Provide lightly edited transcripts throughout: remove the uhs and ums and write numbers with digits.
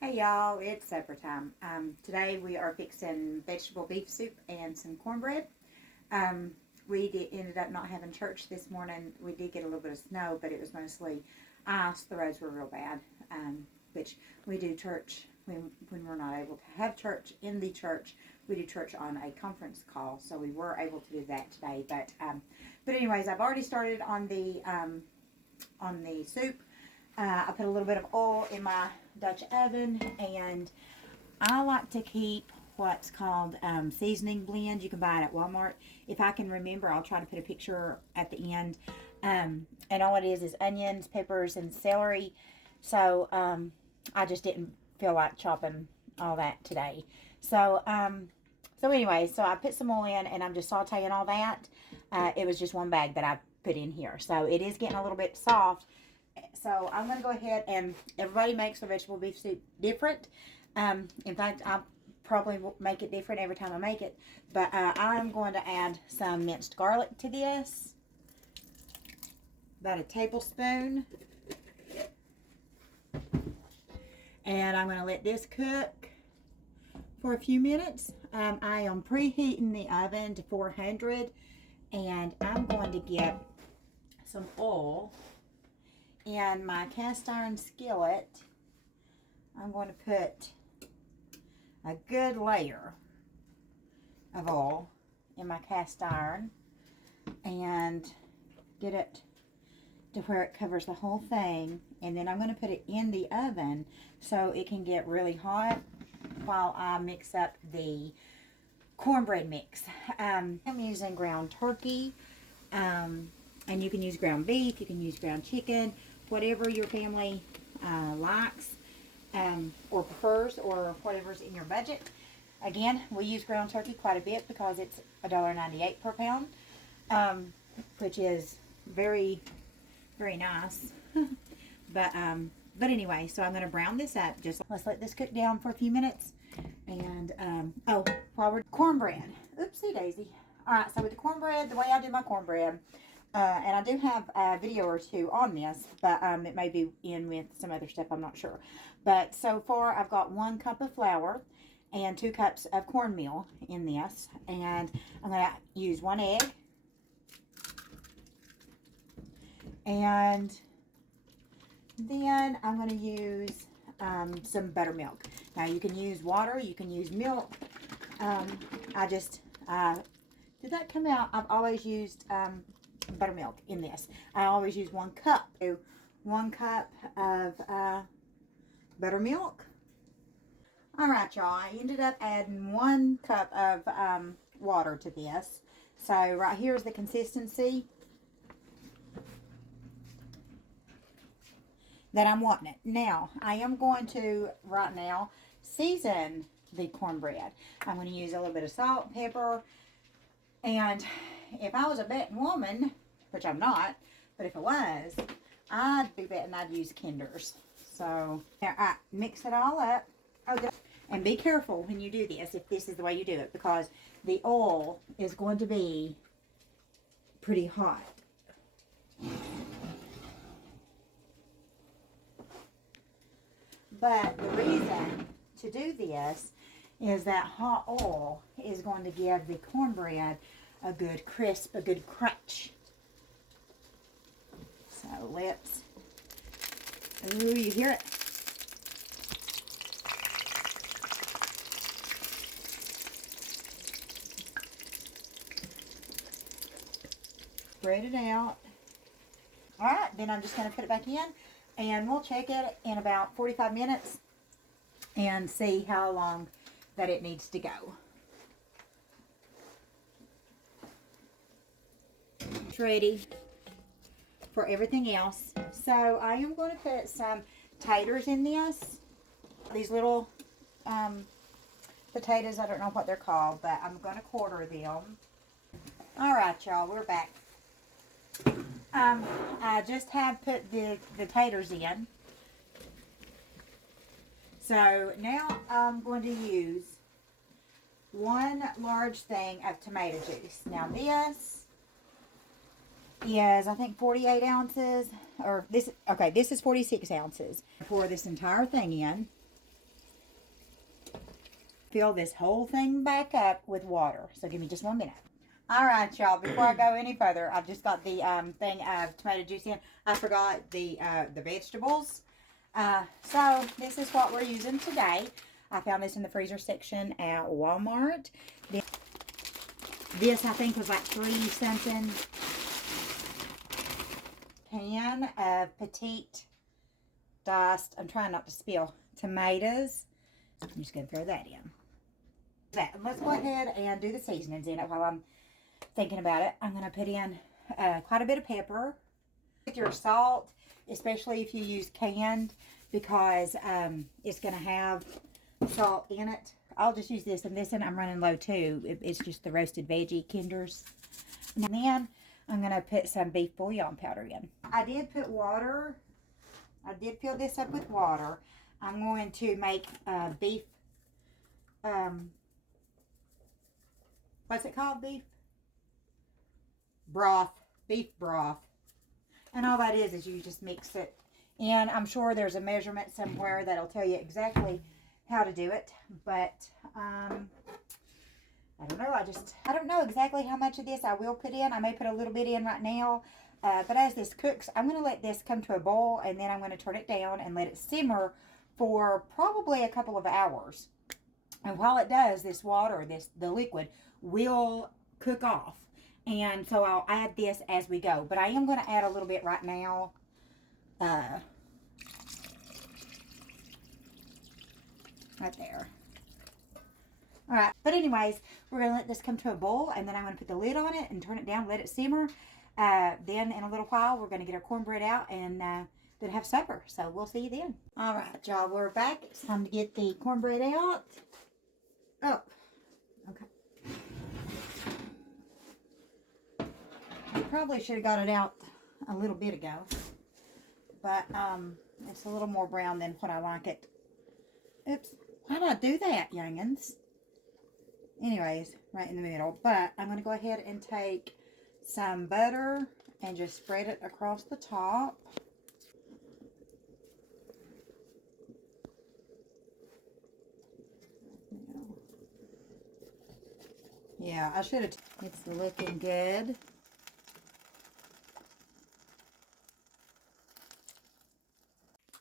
Hey y'all, it's supper time. Today we are fixing vegetable beef soup and some cornbread. Um, ended up not having church this morning. We did get a little bit of snow, but it was mostly ice. The roads were real bad, which we do church when we're not able to have church in the church. We do church on a conference call, so we were able to do that today. But anyways, I've already started on the soup. I put a little bit of oil in my Dutch oven, and I like to keep what's called seasoning blend. You can buy it at Walmart. If I can remember, I'll try to put a picture at the end. And all it is onions, peppers, and celery. So I just didn't feel like chopping all that today. So anyway, so I put some oil in, and I'm just sauteing all that. It was just one bag that I put in here. So it is getting a little bit soft. So I'm going to go ahead, and everybody makes their vegetable beef soup different. In fact, I probably will make it different every time I make it. But I'm going to add some minced garlic to this. About a tablespoon. And I'm going to let this cook for a few minutes. I am preheating the oven to 400. And I'm going to get some oil in my cast iron skillet. I'm going to put a good layer of oil in my cast iron and get it to where it covers the whole thing, and then I'm going to put it in the oven so it can get really hot while I mix up the cornbread mix. I'm using ground turkey, and you can use ground beef, you can use ground chicken, whatever your family likes or prefers, or whatever's in your budget. Again, we use ground turkey quite a bit because it's $1.98 per pound, which is very, very nice. but anyway, so I'm going to brown this up. Just let's let this cook down for a few minutes. And while we're cornbread, oopsie daisy. All right, so with the cornbread, the way I do my cornbread. And I do have a video or two on this, but it may be in with some other stuff, I'm not sure. But so far, I've got 1 cup of flour and 2 cups of cornmeal in this. And I'm going to use 1 egg. And then I'm going to use some buttermilk. Now, you can use water, you can use milk. Did that come out? I've always used buttermilk in this. I always use 1 cup. So 1 cup of buttermilk. All right, y'all. I ended up adding 1 cup of water to this. So right here is the consistency that I'm wanting it. Now, I am going to, right now, season the cornbread. I'm going to use a little bit of salt, pepper, and if I was a betting woman, which I'm not, but if I was, I'd be betting I'd use Kinders. So, now I mix it all up. And be careful when you do this, if this is the way you do it, because the oil is going to be pretty hot. But the reason to do this is that hot oil is going to give the cornbread a good crisp, a good crunch. So let's, ooh, you hear it? Spread it out. All right, then I'm just going to put it back in, and we'll check it in about 45 minutes and see how long that it needs to go. It's ready for everything else. So I am going to put some taters in this. These little potatoes, I don't know what they're called, but I'm going to quarter them. All right, y'all, we're back. I just have put the taters in. So now I'm going to use 1 large thing of tomato juice. Now this is, I think, 48 ounces, or this, okay, this is 46 ounces. Pour this entire thing in. Fill this whole thing back up with water. So give me just 1 minute. All right, y'all. Before I go any further, I've just got the thing of tomato juice in. I forgot the vegetables. So this is what we're using today. I found this in the freezer section at Walmart. This I think was like 3 something can of petite diced. I'm trying not to spill tomatoes. I'm just gonna throw that in. Let's go ahead and do the seasonings in it while I'm thinking about it. I'm gonna put in quite a bit of pepper. With your salt, especially if you use canned, because it's gonna have salt in it. I'll just use this, and this one I'm running low too. It's just the roasted veggie kinders. And then I'm gonna put some beef bouillon powder in. I did put water. I did fill this up with water. I'm going to make beef, what's it called? Beef broth. And all that is you just mix it in. I'm sure there's a measurement somewhere that'll tell you exactly how to do it. But, I don't know. I don't know exactly how much of this I will put in. I may put a little bit in right now. But as this cooks, I'm going to let this come to a boil, and then I'm going to turn it down and let it simmer for probably a couple of hours. And while it does, this water, the liquid, will cook off. And so I'll add this as we go. But I am going to add a little bit right now. Right there. All right. But anyways, we're going to let this come to a boil, and then I'm going to put the lid on it and turn it down, let it simmer. Then in a little while, we're going to get our cornbread out and then have supper. So we'll see you then. All right, y'all, we're back. It's time to get the cornbread out. Oh, okay. I probably should have got it out a little bit ago, but it's a little more brown than what I like it. Oops, why did I do that, youngins? Anyways, right in the middle. But I'm going to go ahead and take some butter and just spread it across the top. Yeah, I should have. It's looking good.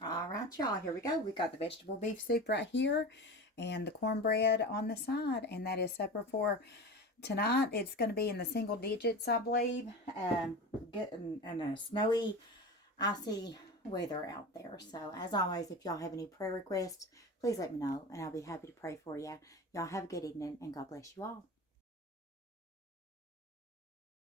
All right, y'all, here we go. We got the vegetable beef soup right here and the cornbread on the side, and that is supper for tonight. It's going to be in the single digits, I believe. Getting in a snowy, icy weather out there. So, as always, if y'all have any prayer requests, please let me know, and I'll be happy to pray for you. Y'all have a good evening, and God bless you all.